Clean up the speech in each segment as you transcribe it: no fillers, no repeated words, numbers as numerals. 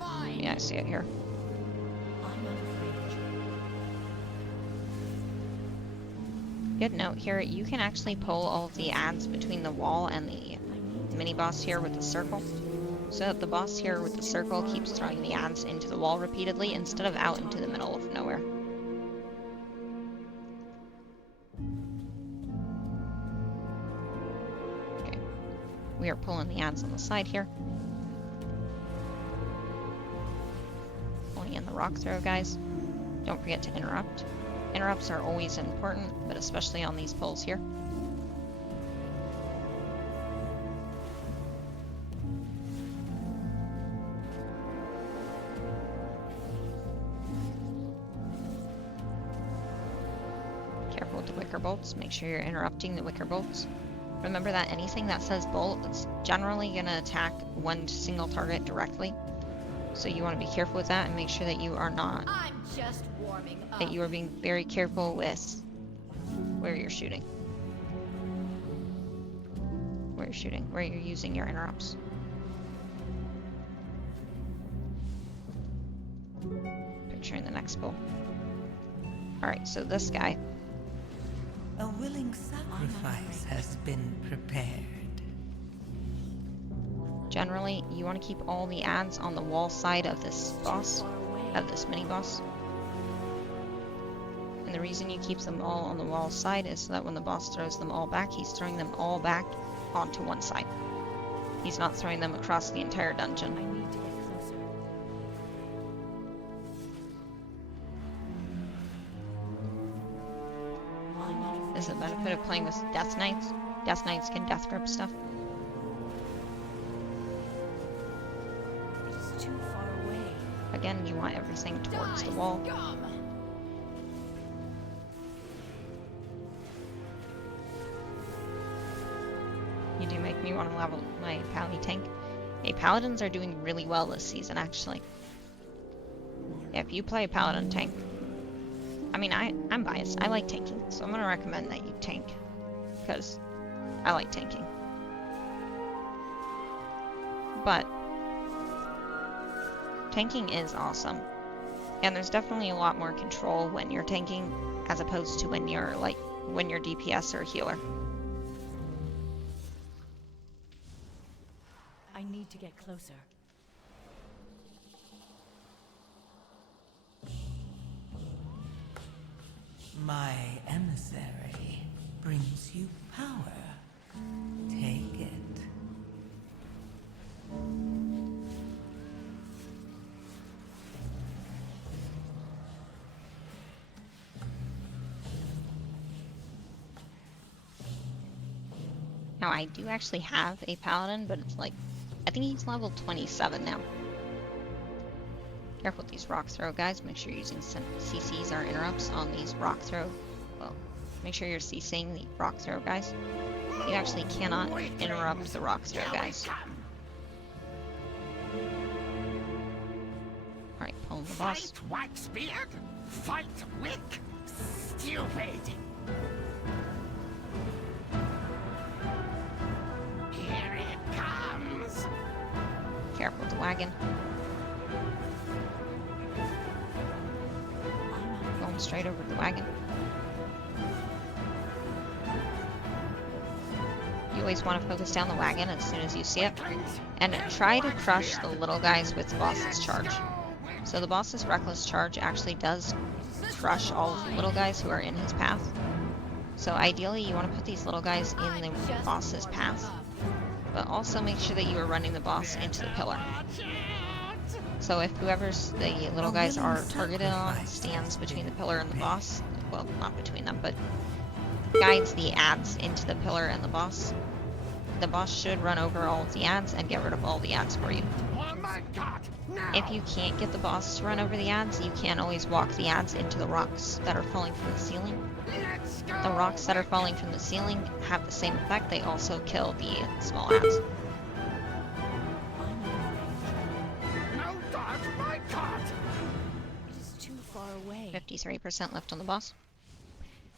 Yeah, I see it here. Good note here, you can actually pull all of the ads between the wall and the mini boss here with the circle. So that the boss here with the circle keeps throwing the ads into the wall repeatedly instead of out into the middle of nowhere. Okay, we are pulling the ads on the side here. Pulling in the rock throw, guys. Don't forget to interrupt. Interrupts are always important, but especially on these pulls here. Careful with the wicker bolts. Make sure you're interrupting the wicker bolts. Remember that anything that says bolt, it's generally going to attack one single target directly. So you want to be careful with that and make sure that you are not... I'm just warming up. That you are being very careful with where you're shooting. Where you're shooting, where you're using your interrupts. Picturing the next pull. Alright, so this guy. A willing sacrifice has been prepared. Generally, you want to keep all the ads on the wall side of this boss, of this mini boss. And the reason you keep them all on the wall side is so that when the boss throws them all back, he's throwing them all back onto one side. He's not throwing them across the entire dungeon. I need to get closer. This is the benefit of playing with Death Knights. Death Knights can death grip stuff. It is too far away. Again, you want everything towards the wall. You do make me want to level my Pally tank. Hey, Paladins are doing really well this season, actually. Yeah, if you play a Paladin tank... I mean, I'm biased. I like tanking, so I'm going to recommend that you tank. Because I like tanking. But... tanking is awesome. And there's definitely a lot more control when you're tanking as opposed to when you're, like, when you're DPS or healer. I need to get closer. My emissary brings you power. Take it. Now, I do actually have a Paladin, but it's like, I think he's level 27 now. Careful with these rock throw, guys. Make sure you're using some CCs or interrupts on these rock throw. Well, make sure you're CCing the rock throw, guys. You actually cannot interrupt the rock throw, guys. Alright, pulling the boss. Fight Waxbeard! Fight Wick! Stupid! Here it comes! Careful with the wagon. Going straight over the wagon. You always want to focus down the wagon as soon as you see it. And try to crush the little guys with the boss's charge. So the boss's reckless charge actually does crush all of the little guys who are in his path. So ideally you want to put these little guys in the boss's path. But also make sure that you are running the boss into the pillar. So if whoever's the little guys are targeted on stands between the pillar and the boss, well, not between them, but guides the ads into the pillar and the boss should run over all of the ads and get rid of all the ads for you. Oh my God! Now! If you can't get the boss to run over the ads, you can always walk the ads into the rocks that are falling from the ceiling. Let's go! The rocks that are falling from the ceiling have the same effect. They also kill the small ads. No dodge, my God! It is too far away. 53% left on the boss.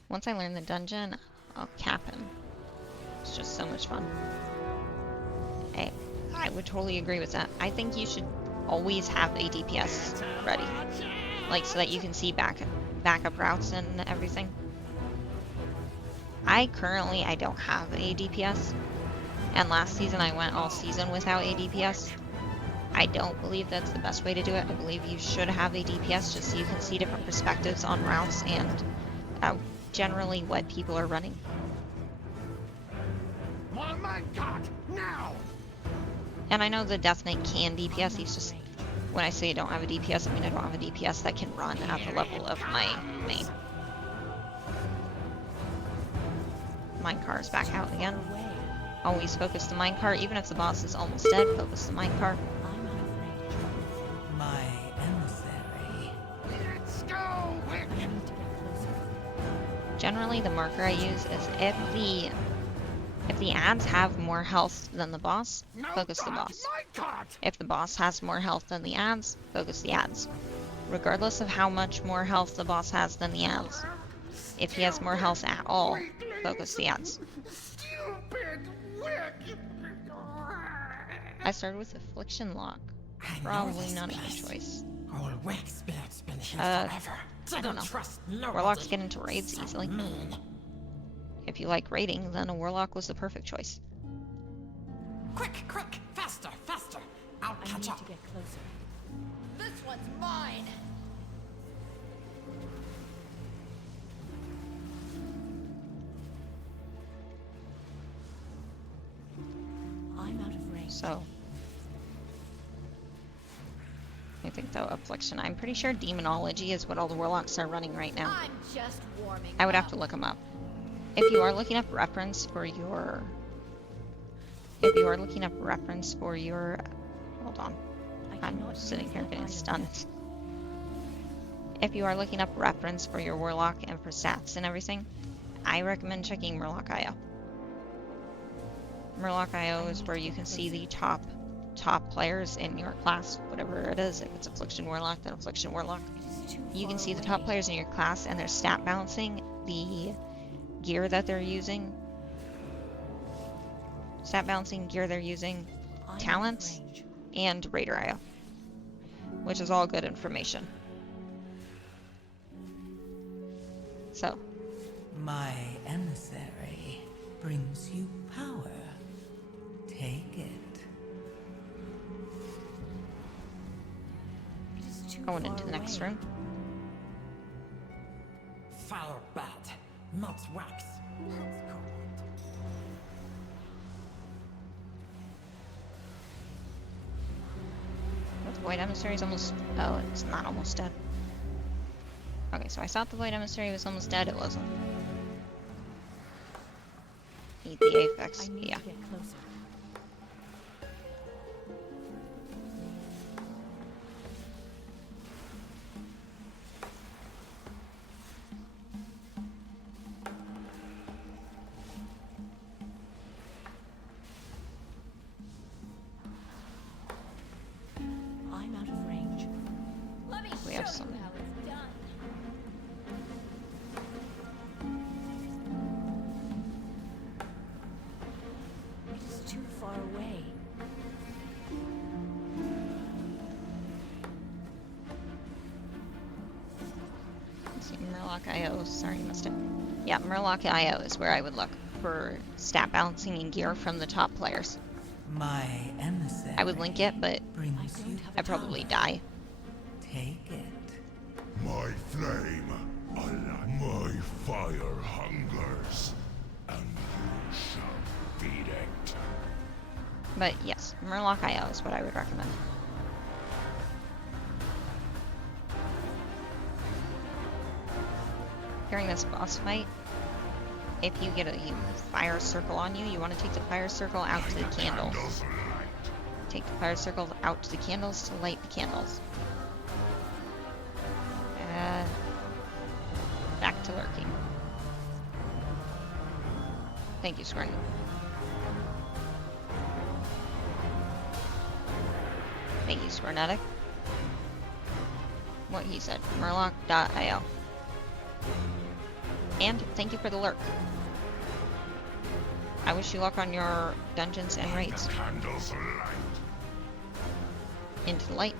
Once I learn the dungeon, I'll cap him. It's just so much fun. Hey, I would totally agree with that. I think you should always have a DPS ready, like so that you can see backup routes and everything. I don't have a DPS, and last season I went all season without a DPS. I don't believe that's the best way to do it. I believe you should have a DPS just so you can see different perspectives on routes and generally what people are running. My minecart, now! And I know the Death Knight can DPS, he's just, when I say I don't have a DPS, I mean I don't have a DPS that can run at the level of my main. Minecart is back out again. Always focus the minecart, even if the boss is almost dead, focus the minecart. My emissary. Let's go, Wick! Generally, the marker I use is if the ads have more health than the boss, focus the boss. Minecart! If the boss has more health than the ads, focus the ads. Regardless of how much more health the boss has than the ads, if he has more health at all, focus the ads. Stupid Wick! I started with Affliction Lock. Probably not a good choice. Old Wick Spirit's been here forever. I don't know. Trust nobody. Warlocks get into raids easily. Mean. If you like raiding, then a Warlock was the perfect choice. Quick, faster, faster. I'll I catch need up. to get closer. This one's mine. I'm out of range. So, I think though Affliction, I'm pretty sure Demonology is what all the Warlocks are running right now. I'm just warming I would have up. to look them up. If you are looking up reference for your... If you are looking up reference for your... Hold on. I'm sitting here getting stunned. If you are looking up reference for your Warlock and for stats and everything, I recommend checking Murloc.io. Murloc.io is where you can see the top players in your class, whatever it is. If it's Affliction Warlock, then Affliction Warlock. You can see the top players in your class and their stat balancing, the gear that they're using, stat balancing, gear they're using, talents, and Raider.io, which is all good information. So, My emissary brings you power. Take it. It is too going far into the next away. room. Fire bat, not wax. That's cold. The Void Emissary is almost... Oh, it's not almost dead. Okay, so I thought the Void Emissary was almost dead. It wasn't. Need the I Apex. need Yeah. to get closer. I'm out of range. Let me We show have some. you how it's done. It is too far away. Let's see, Murloc.io. Sorry, you missed it. Yeah, Murloc.io is where I would look for stat balancing and gear from the top players. My emissary I would link it, but brings you I'd probably power. die. Take it. My flame, my fire hungers, and you shall feed it. But yes, Murloc.io is what I would recommend. During this boss fight, if you get a fire circle on you, you want to take the fire circle out to the candles. Candles light. Take the fire circle out to the candles to light the candles. Back to lurking. Thank you, Squirtin. Thank you, Squirnetic. What he said. Murloc.io. And thank you for the lurk. I wish you luck on your dungeons and raids. Candles light. Into the light.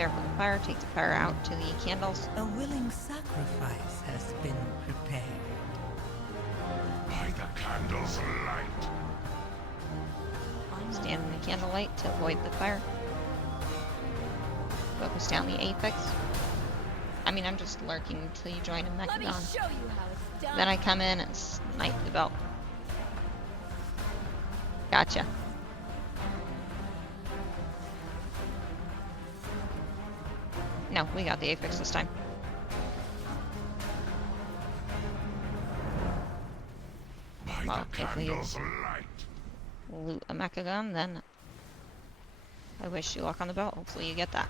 careful with fire. Take the fire out to the candles. A willing sacrifice has been prepared. By the candle's light. Stand in the candlelight to avoid the fire. Focus down the apex. I mean, I'm just lurking until you join a Let me mechagon. show you how it's done. Then I come in and snipe the belt. Gotcha. No, we got the apex this time. By Well, the if we candle's light. loot a mechagon, then I wish you luck on the belt. Hopefully you get that.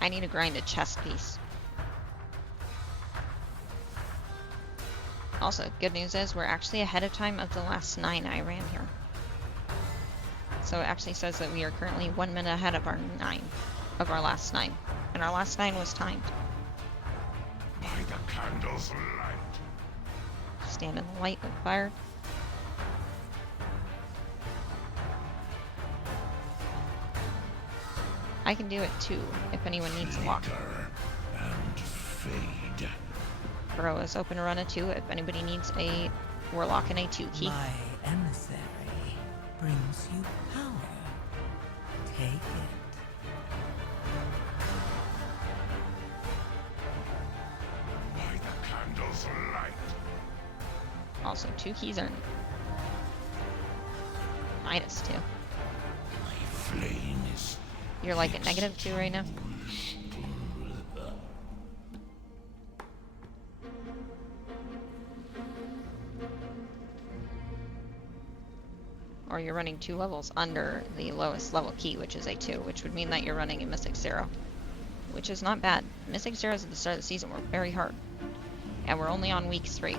I need to grind a chest piece. Also, good news is we're actually ahead of time of the last 9 I ran here. So it actually says that we are currently 1 minute ahead of our last 9. And our last 9 was timed. By the candle's light. Stand in the light with fire. I can do it too, if anyone needs a lock. Flicker and fade. Burrow is open to run a 2 if anybody needs a warlock and a 2 key. My emissary brings you power. Take it. By the candle's light. Also, 2 keys are -2. My flame is You're like a -2 right now. Or you're running 2 levels under the lowest level key, which is a 2, which would mean that you're running a Mystic 0. Which is not bad. Mystic 0s at the start of the season were very hard. And we're only on week 3.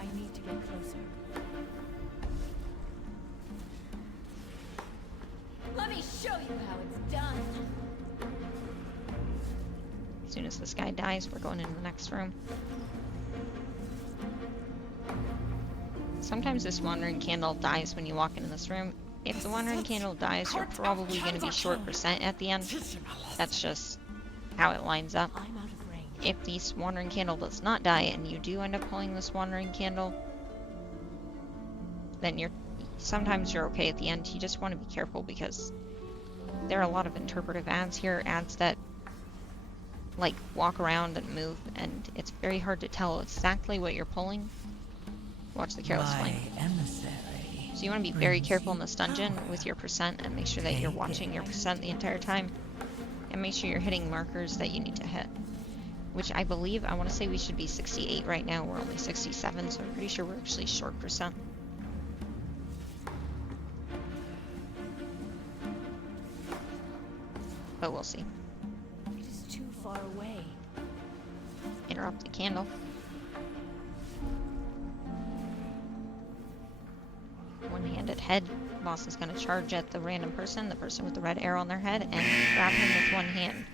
I need to get closer. Let me show you how it's done. As soon as this guy dies, we're going into the next room. Sometimes this wandering candle dies when you walk into this room. If the wandering candle dies, you're probably going to be short percent at the end. That's just how it lines up. I'm out of range. If this wandering candle does not die and you do end up pulling this wandering candle, then sometimes you're okay at the end. You just want to be careful because there are a lot of interpretive ads here, ads that like walk around and move, and it's very hard to tell exactly what you're pulling. Watch the Careless My Flame. emissary. So you want to be very careful in this dungeon with your percent and make sure that you're watching your percent the entire time. And make sure you're hitting markers that you need to hit. Which I believe, I want to say we should be 68 right now. We're only 67, so I'm pretty sure we're actually short percent. But we'll see. It is too far away. Interrupt the candle. One-handed head. Boss is going to charge at the random person, the person with the red arrow on their head, and grab him with one hand.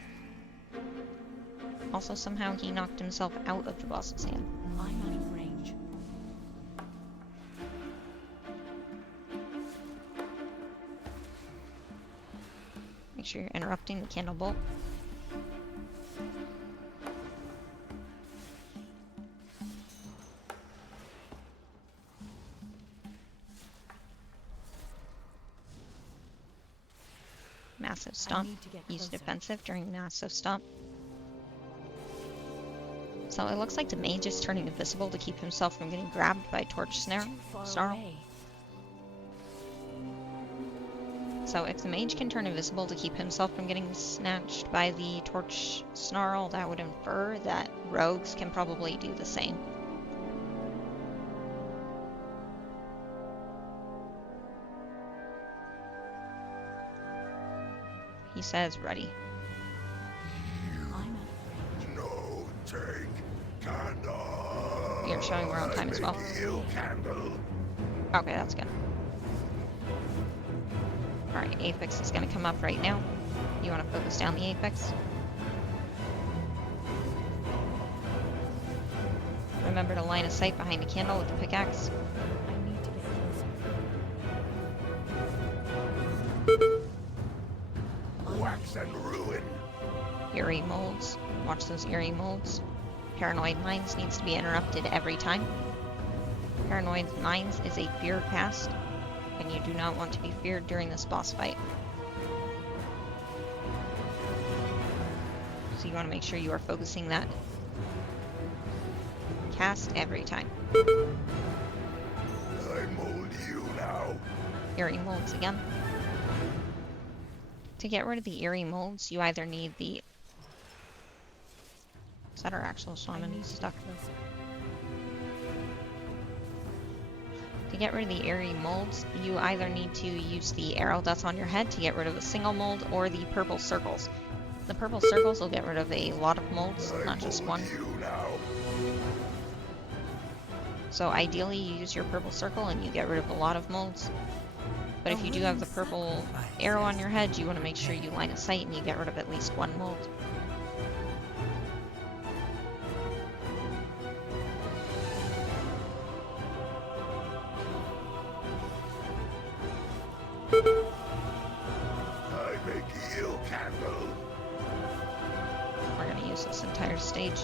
Also, somehow he knocked himself out of the boss's hand. I'm out of range. Make sure you're interrupting the candle bolt. Massive stomp. need to get Use closer. defensive during massive stomp. So it looks like the mage is turning invisible to keep himself from getting grabbed by torch snare. Too far Snarl. away. So if the mage can turn invisible to keep himself from getting snatched by the torch snarl, that would infer that rogues can probably do the same. He says ready. I'm out of range. No take candle. You're showing we're on time as well. Heal candle. Okay, that's good. Alright, Apex is going to come up right now. You want to focus down the Apex? Remember to line of sight behind the candle with the pickaxe. I need to get closer. Wax and ruin. Eerie molds. Watch those eerie molds. Paranoid Minds needs to be interrupted every time. Paranoid Minds is a fear cast, and you do not want to be feared during this boss fight. So you want to make sure you are focusing that cast every time. I mold you now. Eerie molds again. To get rid of the eerie molds, you either need the... Is that our actual shaman who's stuck? Closer. To get rid of the eerie molds, you either need to use the arrow that's on your head to get rid of a single mold, or the purple circles. The purple circles will get rid of a lot of molds, not just one. You now. So ideally you use your purple circle and you get rid of a lot of molds. But if you do have the purple arrow on your head, you want to make sure you line of sight and you get rid of at least one mold. I make you candle. We're going to use this entire stage.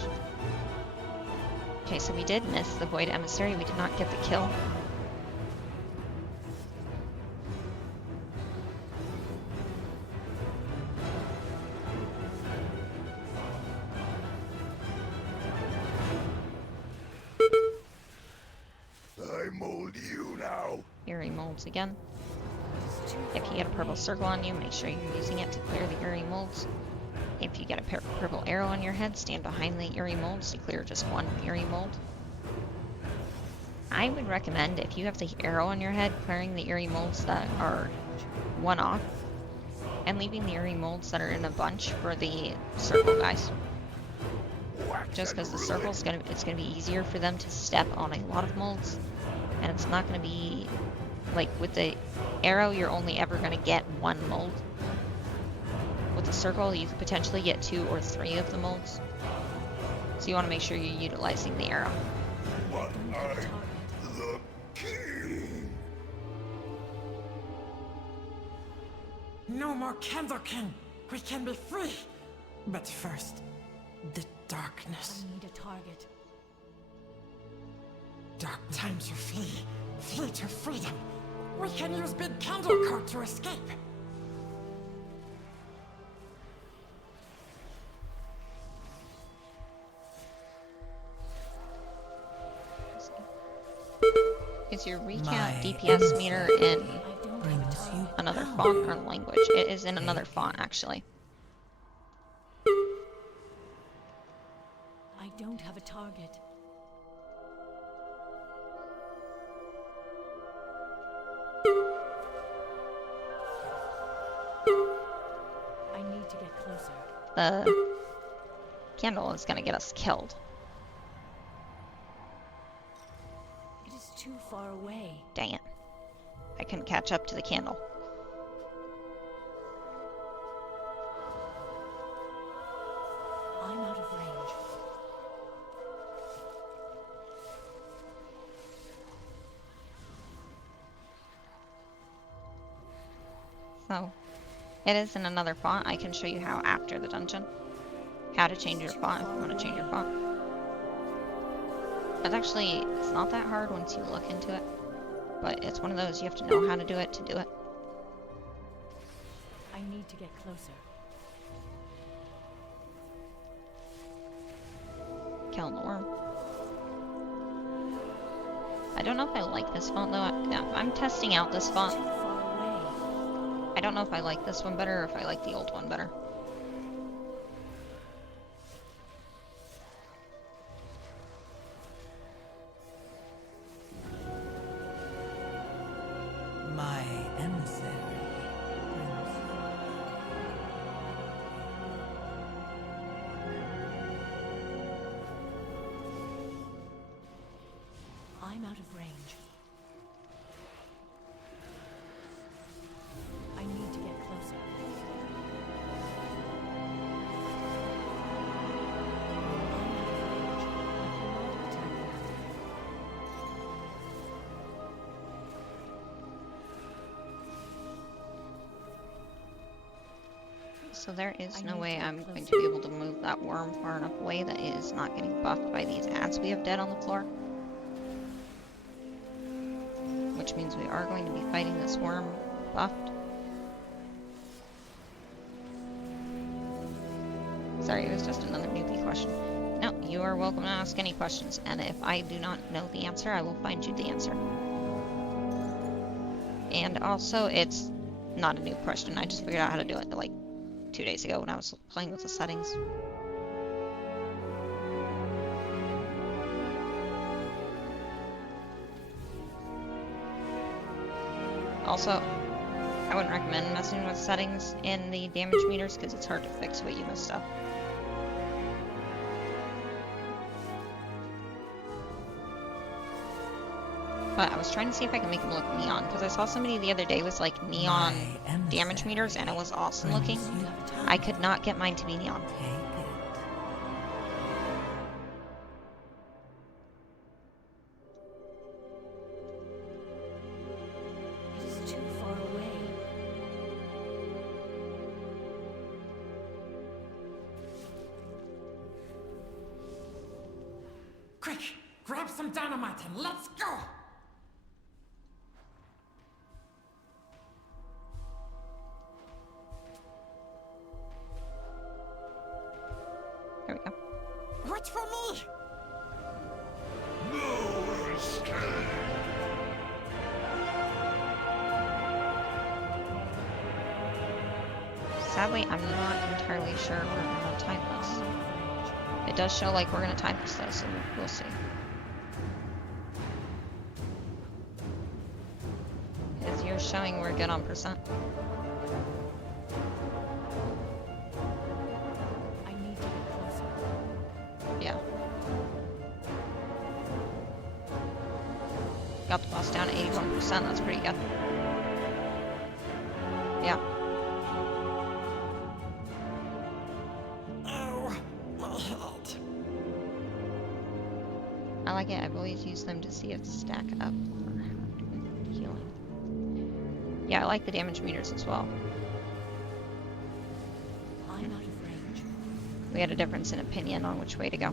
Okay, so we did miss the Void Emissary. We did not get the kill. I mold you now. Eerie molds again. If you get a purple circle on you, make sure you're using it to clear the eerie molds. If you get a purple arrow on your head, stand behind the eerie molds to clear just one eerie mold. I would recommend, if you have the arrow on your head, clearing the eerie molds that are one off, and leaving the eerie molds that are in a bunch for the circle guys. Just because the circle's it's gonna be easier for them to step on a lot of molds, and it's not gonna be like with the arrow you're only ever gonna get one mold. With the circle you could potentially get 2 or 3 of the molds. So you want to make sure you're utilizing the arrow. But I'm the king. No more Candle King! We can be free! But first, the darkness. I need a target. Dark times are flee. Flee to freedom. We can use Big Candle Court to escape. Is your recount My DPS meter in I don't have a brings you target. another power. font or language? It is in another font, actually. I don't have a target. I need to get closer. The candle is gonna get us killed. It is too far away. Dang it. I couldn't catch up to the candle. I'm out of range. So, it is in another font. I can show you how after the dungeon. How to change your font if you want to change your font. It's not that hard once you look into it. But it's one of those, you have to know how to do it to do it. I need to get closer. Killing the worm. I don't know if I like this font though. I'm testing out this font. Too far away. I don't know if I like this one better or if I like the old one better. My emissary brings you I'm out of range. I need to get closer. I'm out of range. I cannot attack them. So there is no way I'm going to be able to move that worm far enough away that it is not getting buffed by these ads we have dead on the floor. Which means we are going to be fighting this worm buffed. Sorry, it was just another newbie question. No, you are welcome to ask any questions, and if I do not know the answer, I will find you the answer. And also, it's not a new question. I just figured out how to do it like 2 days ago when I was playing with the settings. Also, I wouldn't recommend messing with settings in the damage meters because it's hard to fix what you messed up. But I was trying to see if I could make them look neon, because I saw somebody the other day with like neon damage meters and it was awesome looking. I could not get mine to be neon. Take it. It is too far away. Quick, grab some dynamite and let's go! There we go. Wait for me! No escape. Sadly, I'm not entirely sure we're going to time this. It does show like we're going to time this though, so we'll see. Because you're showing we're good on percent. I need to get closer. Yeah. Got the boss down to 81%, that's pretty good. Yeah. Oh, my head. I like it. I've always used them to see if stack up or healing. Yeah, I like the damage meters as well. I'm out of range. We had a difference in opinion on which way to go.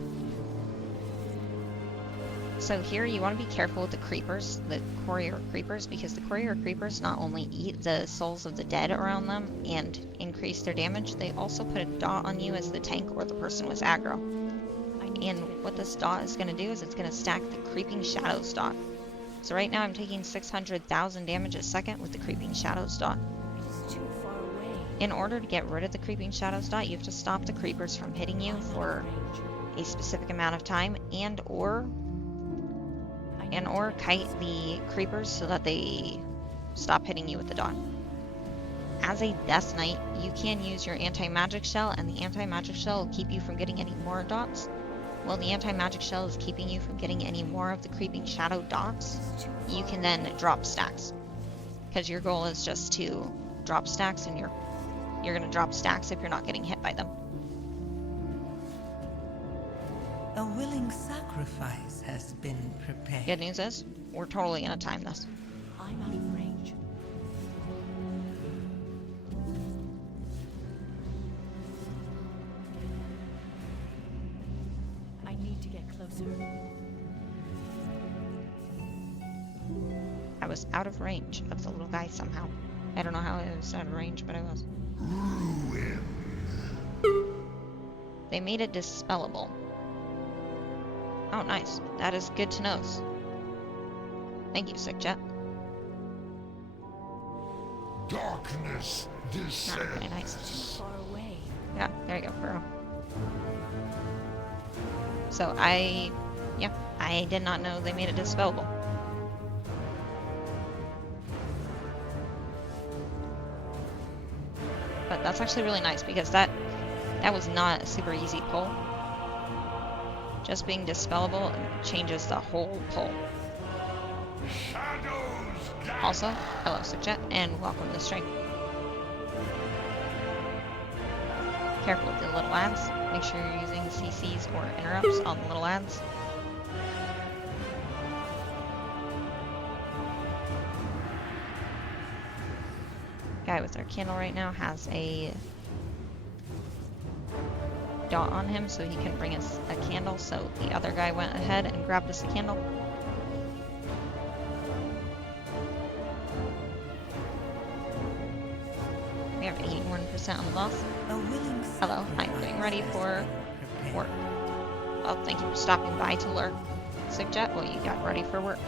So here you want to be careful with the creepers, the courier creepers, because the courier creepers not only eat the souls of the dead around them and increase their damage, they also put a dot on you as the tank or the person was aggro. And what this dot is going to do is it's going to stack the creeping shadows dot. So right now I'm taking 600,000 damage a second with the creeping shadows dot. It is too far away. In order to get rid of the creeping shadows dot, you have to stop the creepers from hitting you for a specific amount of time and or kite the creepers so that they stop hitting you with the dot. As a Death Knight, you can use your anti-magic shell, and the anti-magic shell will keep you from getting any more dots. Well, the anti-magic shell is keeping you from getting any more of the creeping shadow dots. You can then drop stacks, because your goal is just to drop stacks, and you're going to drop stacks if you're not getting hit by them. A willing sacrifice has been prepared. Good news is, we're totally going to time this. I'm out of range. I need to get closer. I was out of range of the little guy somehow. I don't know how I was out of range, but I was. Ruin. They made it dispellable. Oh, nice. That is good to know. Thank you, Sick Jet. Darkness Not really descends. nice. Too far away. Yeah, there you go, Furrow. So I did not know they made it dispellable. But that's actually really nice because that was not a super easy pull. Just being dispellable changes the whole pull. Shadows gather. Also, hello Sickjet, and welcome to the stream. Careful with the little ads. Make sure you're using CCs or interrupts on the little ads. Guy with our candle right now has a dot on him so he can bring us a candle, so the other guy went ahead and grabbed us a candle. We have 81% on the boss. A willing Hello, I'm getting ready for work. Well, thank you for stopping by to lurk. Suggest well, you got ready for work.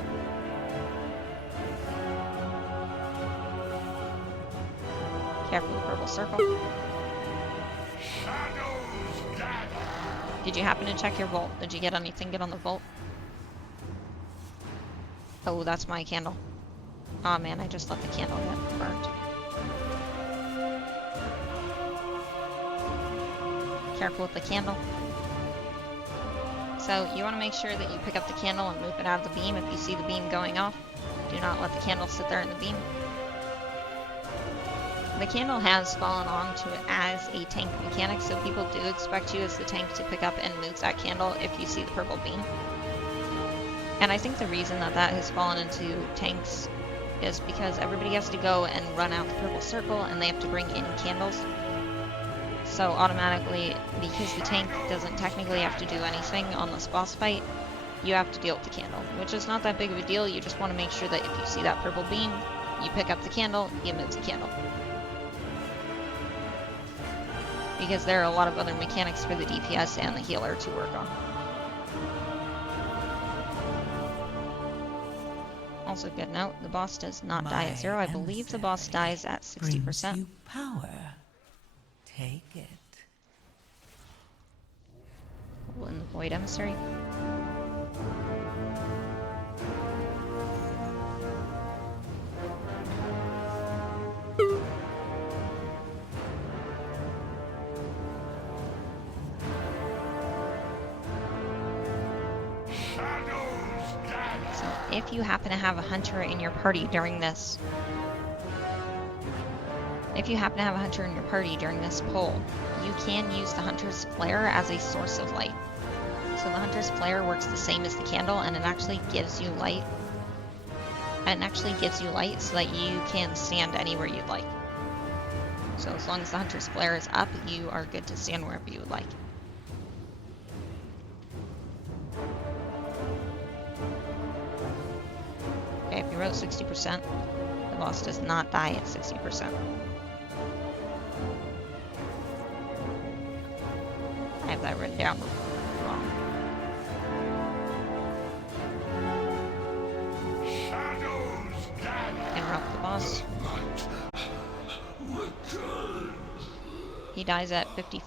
Careful the purple circle. Shadows gather. Did you happen to check your vault? Did you get anything good on the vault? Oh, that's my candle. Aw man, I just let the candle get burnt. Careful with the candle. So you want to make sure that you pick up the candle and move it out of the beam if you see the beam going off. Do not let the candle sit there in the beam. The candle has fallen onto it as a tank mechanic, so people do expect you as the tank to pick up and move that candle if you see the purple beam. And I think the reason that that has fallen into tanks is because everybody has to go and run out the purple circle and they have to bring in candles. So automatically, because the tank doesn't technically have to do anything on this boss fight, you have to deal with the candle, which is not that big of a deal. You just want to make sure that if you see that purple beam, you pick up the candle, you move the candle. Because there are a lot of other mechanics for the DPS and the healer to work on. Also, good note, the boss does not die at 0. I believe the boss dies at 60%. Brings you power. Take it. In the Void Emissary. So if you happen to have a hunter in your party during this, poll, you can use the hunter's flare as a source of light. So the hunter's flare works the same as the candle, and it actually gives you light. And it actually gives you light so that you can stand anywhere you'd like. So as long as the hunter's flare is up, you are good to stand wherever you would like. Okay, if you wrote 60%, the boss does not die at 60%. I have that written down wrong. Interrupt the boss. He dies at